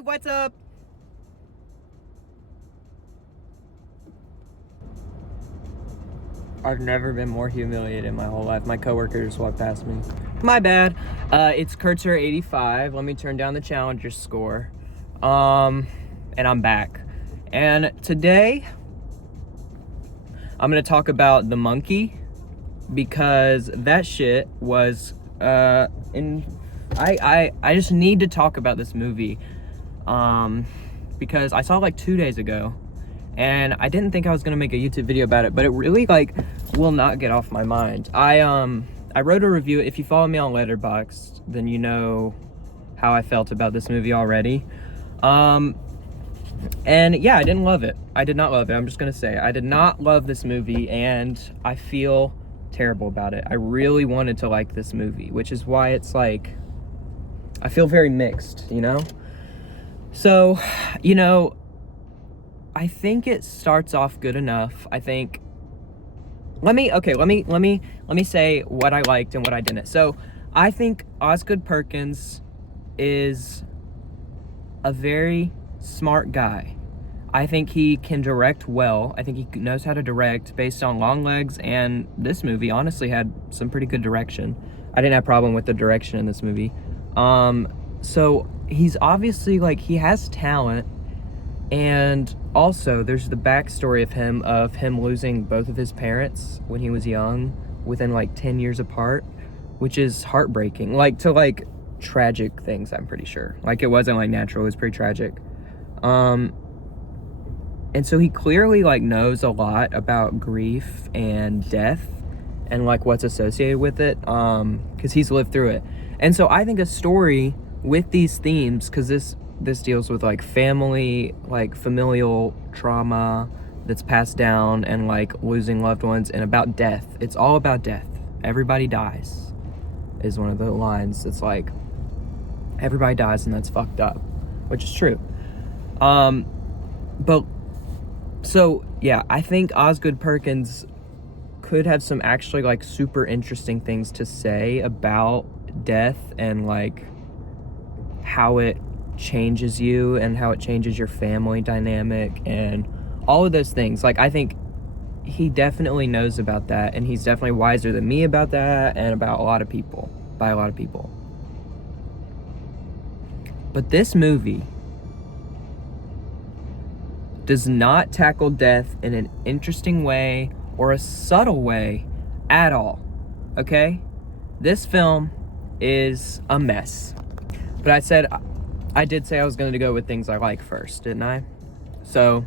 Hi, what's up? I've never been more humiliated in my whole life. My coworker just walked past me. My bad. It's Kurtzer 85. Let me turn down the Challenger score. And I'm back. And today, I'm gonna talk about The Monkey because that shit was I just need to talk about this movie because I saw it like 2 days ago and I didn't think I was gonna make a YouTube video about it, but it really like will not get off my mind. I wrote a review. If you follow me on Letterboxd, then you know how I felt about this movie already. And yeah, I didn't love it. I did not love it. I'm just gonna say I did not love this movie, and I feel terrible about it. I really wanted to like this movie, which is why it's like I feel very mixed, you know? So, you know, I think it starts off good enough. I think let me say what I liked and what I didn't. So, I think Osgood Perkins is a very smart guy. I think he can direct well. I think he knows how to direct based on Longlegs, and this movie honestly had some pretty good direction. I didn't have a problem with the direction in this movie. So he's obviously like, he has talent, and also there's the backstory of him losing both of his parents when he was young, within like 10 years apart, which is heartbreaking. Like, to like tragic things, I'm pretty sure. Like, it wasn't like natural, it was pretty tragic. And so he clearly like knows a lot about grief and death and like what's associated with it, because he's lived through it. And so I think a story with these themes, because this deals with like family, like familial trauma that's passed down, and like losing loved ones, and about death. It's all about death. Everybody dies is one of the lines. It's like everybody dies, and that's fucked up, which is true. But so yeah, I think Osgood Perkins could have some actually like super interesting things to say about death and like how it changes you and how it changes your family dynamic and all of those things. Like, I think he definitely knows about that, and he's definitely wiser than me about that and about a lot of people, by a lot of people. But this movie does not tackle death in an interesting way or a subtle way at all, okay? This film is a mess. But I did say I was going to go with things I like first, didn't I? So,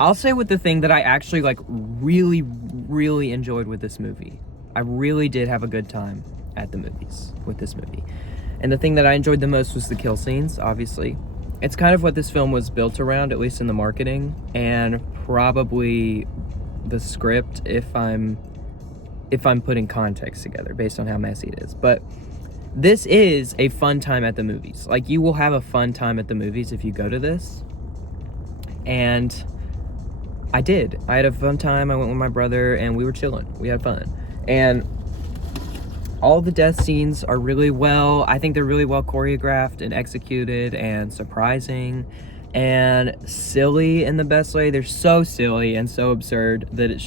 I'll say with the thing that I actually like really, really enjoyed with this movie. I really did have a good time at the movies with this movie. And the thing that I enjoyed the most was the kill scenes, obviously. It's kind of what this film was built around, at least in the marketing, and probably the script if I'm putting context together based on how messy it is. But this is a fun time at the movies. Like, you will have a fun time at the movies if you go to this. And I did. I had a fun time. I went with my brother and we were chilling. We had fun. And all the death scenes are really well, I think they're really well choreographed and executed and surprising and silly in the best way. They're so silly and so absurd that it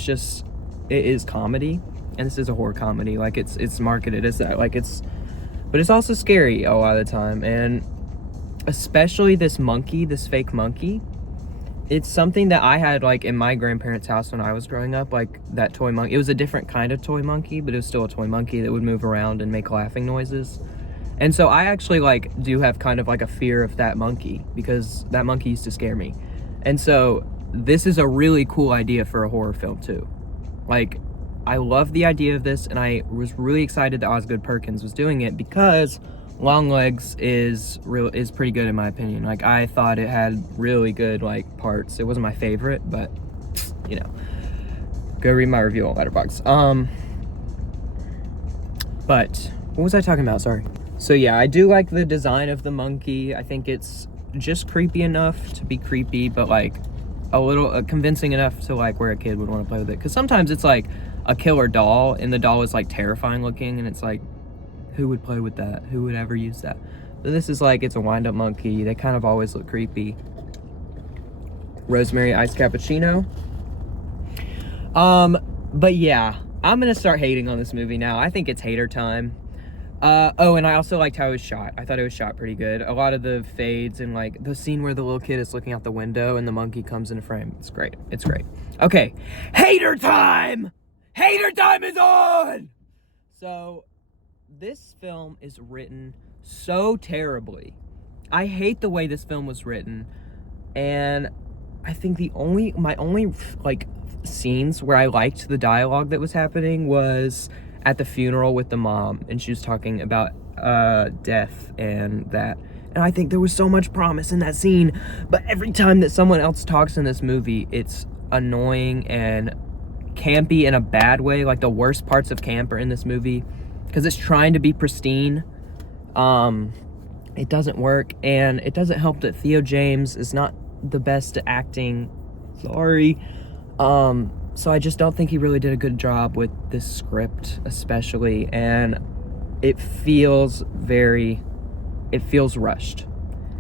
is comedy. And this is a horror comedy. Like, it's marketed as that. Like, but it's also scary a lot of the time. And especially this fake monkey. It's something that I had like in my grandparents' house when I was growing up, like that toy monkey. It was a different kind of toy monkey, but it was still a toy monkey that would move around and make laughing noises. And so I actually like do have kind of like a fear of that monkey, because that monkey used to scare me. And so this is a really cool idea for a horror film too. Like, I love the idea of this, and I was really excited that Osgood Perkins was doing it, because Longlegs is pretty good in my opinion. Like, I thought it had really good like parts. It wasn't my favorite, but you know, go read my review on Letterboxd. But what was I talking about? Sorry. So yeah, I do like the design of the monkey. I think it's just creepy enough to be creepy, but like a little convincing enough to like where a kid would want to play with it. Because sometimes it's like a killer doll, and the doll is like terrifying looking, and it's like, who would play with that? Who would ever use that? This is like, it's a wind-up monkey. They kind of always look creepy. Rosemary iced cappuccino. But yeah, I'm gonna start hating on this movie now. I think it's hater time. Oh, and I also liked how it was shot. I thought it was shot pretty good. A lot of the fades and like the scene where the little kid is looking out the window and the monkey comes into frame. It's great. It's great. Okay, hater time! Hater time is on! So, this film is written so terribly. I hate the way this film was written, and I think my only like scenes where I liked the dialogue that was happening was at the funeral with the mom, and she was talking about death and that. And I think there was so much promise in that scene, but every time that someone else talks in this movie, it's annoying and campy in a bad way. Like the worst parts of camp are in this movie because it's trying to be pristine. It doesn't work, and it doesn't help that Theo James is not the best at acting. Sorry. So I just don't think he really did a good job with this script, especially, and it feels rushed.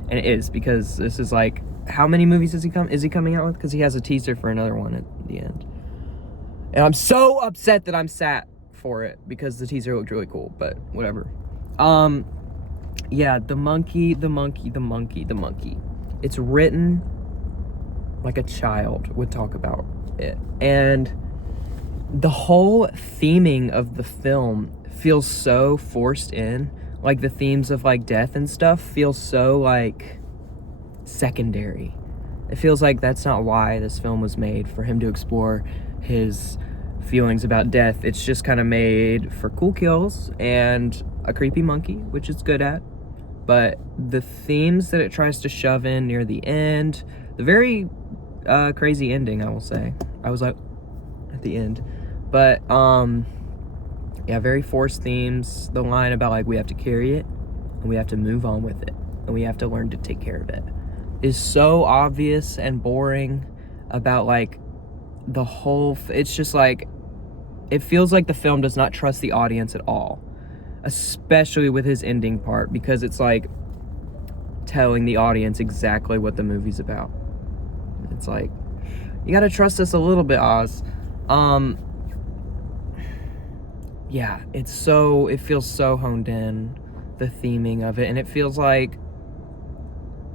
And it is, because this is like, how many movies is he coming out with? Because he has a teaser for another one at the end. And I'm so upset that I'm sat for it, because the teaser looked really cool, but whatever. Yeah, the monkey. It's written like a child would talk about it. And the whole theming of the film feels so forced in. Like the themes of like death and stuff feel so like secondary. It feels like that's not why this film was made, for him to explore his feelings about death. It's just kind of made for cool kills and a creepy monkey, which it's good at. But the themes that it tries to shove in near the end, the very crazy ending, I will say. I was like, at the end. But, yeah, very forced themes. The line about, like, we have to carry it, and we have to move on with it, and we have to learn to take care of it, is so obvious and boring about, like, the whole... It's just, like, it feels like the film does not trust the audience at all. Especially with his ending part, because it's like telling the audience exactly what the movie's about. It's like, you gotta trust us a little bit, Oz. Yeah, it feels so honed in, the theming of it, and it feels like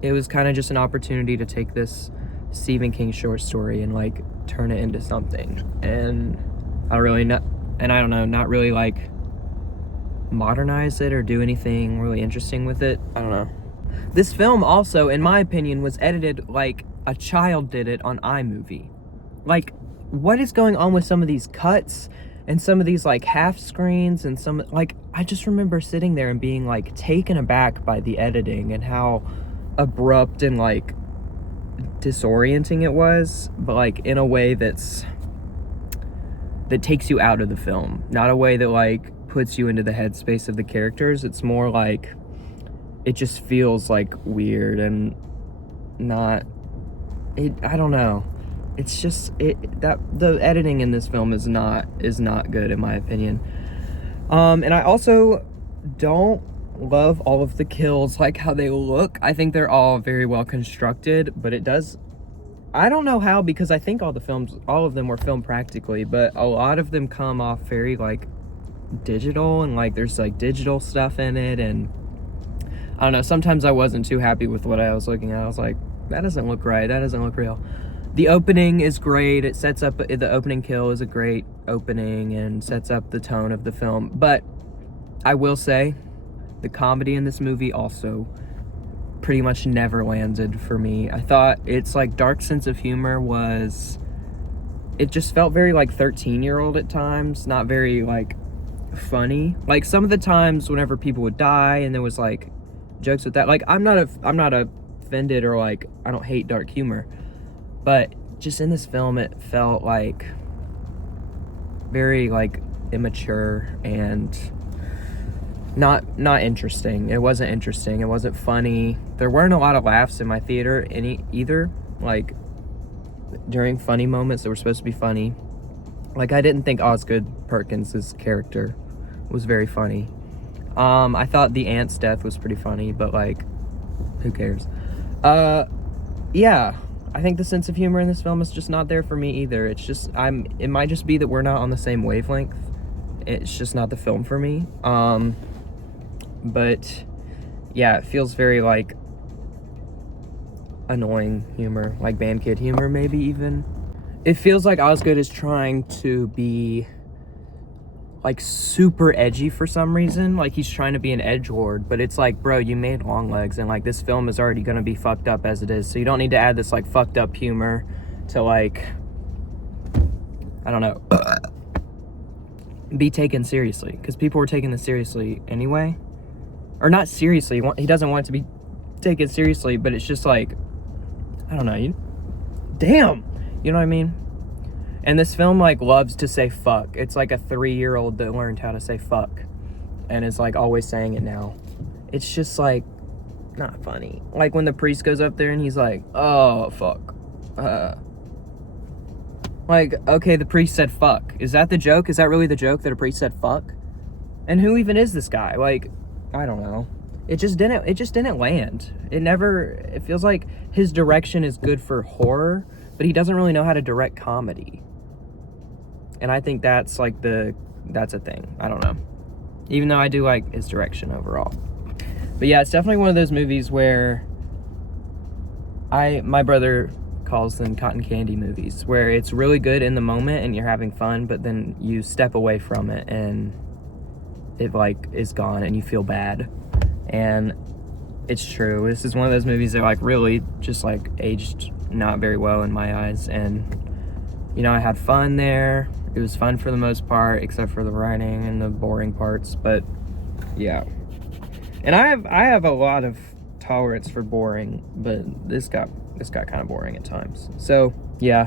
it was kind of just an opportunity to take this Stephen King short story and like turn it into something. And not really like modernize it or do anything really interesting with it. I don't know. This film also, in my opinion, was edited like a child did it on iMovie. Like, what is going on with some of these cuts and some of these like half screens and some, like, I just remember sitting there and being like taken aback by the editing and how abrupt and like disorienting it was, but like in a way that takes you out of the film, not a way that like puts you into the headspace of the characters. It's more like it just feels like weird and not it. I don't know. It's just that the editing in this film is not good, in my opinion. And I also don't love all of the kills, like how they look. I think they're all very well constructed, but it does, I don't know how, because I think all of them were filmed practically, but a lot of them come off very like digital, and like there's like digital stuff in it, and I don't know, sometimes I wasn't too happy with what I was looking at. I was like, that doesn't look right, that doesn't look real. The opening is great. It sets up, the opening kill is a great opening and sets up the tone of the film. But I will say, the comedy in this movie also pretty much never landed for me. I thought its like dark sense of humor it just felt very like 13-year-old at times, not very like funny. Like some of the times whenever people would die and there was like jokes with that, like I'm not offended, or like I don't hate dark humor, but just in this film it felt like very like immature and not interesting. It wasn't interesting. It wasn't funny. There weren't a lot of laughs in my theater either. Like during funny moments that were supposed to be funny. Like I didn't think Osgood Perkins' character was very funny. I thought the aunt's death was pretty funny, but like, who cares? Yeah, I think the sense of humor in this film is just not there for me either. It's just, it might just be that we're not on the same wavelength. It's just not the film for me. But yeah, it feels very like annoying humor, like band kid humor, maybe even. It feels like Osgood is trying to be like super edgy for some reason. Like he's trying to be an edgelord, but it's like, bro, you made Longlegs, and like this film is already gonna be fucked up as it is, so you don't need to add this like fucked up humor to like, I don't know, be taken seriously, because people were taking this seriously anyway, or not seriously. He doesn't want it to be taken seriously, but it's just like, I don't know, damn, you know what I mean? And this film, like, loves to say fuck. It's like a 3-year-old that learned how to say fuck and is, like, always saying it now. It's just, like, not funny. Like, when the priest goes up there and he's like, oh, fuck. Like, okay, the priest said fuck. Is that the joke? Is that really the joke, that a priest said fuck? And who even is this guy? Like, I don't know. It just didn't land. It feels like his direction is good for horror, but he doesn't really know how to direct comedy. And I think that's like that's a thing. I don't know. Even though I do like his direction overall. But yeah, it's definitely one of those movies where my brother calls them cotton candy movies, where it's really good in the moment and you're having fun, but then you step away from it and it like is gone and you feel bad. And it's true. This is one of those movies that like really just like aged not very well in my eyes. And you know, I had fun there. It was fun for the most part, except for the writing and the boring parts. But yeah, and I have a lot of tolerance for boring, but this got kind of boring at times. So yeah,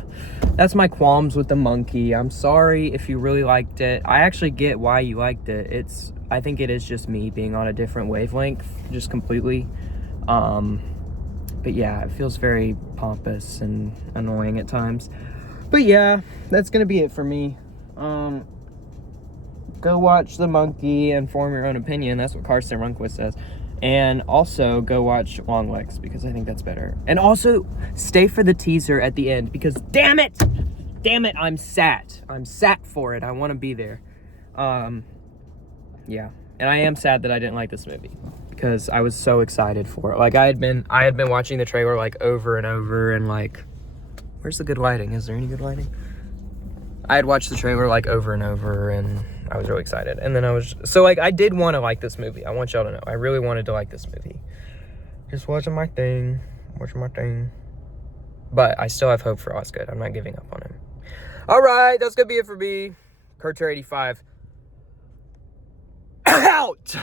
that's my qualms with The Monkey. I'm sorry if you really liked it. I actually get why you liked it. I think it is just me being on a different wavelength, just completely. But yeah, it feels very pompous and annoying at times. But yeah, that's gonna be it for me. Go watch The Monkey and form your own opinion. That's what Karsten Runquist says. And also go watch Longlegs, because I think that's better. And also stay for the teaser at the end, because damn it, I'm sat for it. I want to be there. Yeah, and I am sad that I didn't like this movie, because I was so excited for it. Like I had been watching the trailer like over and over, and like, where's the good lighting? Is there any good lighting? I had watched the trailer like over and over, and I was really excited. And then I did want to like this movie. I want y'all to know, I really wanted to like this movie. Just watching my thing. But I still have hope for Osgood. I'm not giving up on him. All right, that's gonna be it for me. Kurtzer85 out.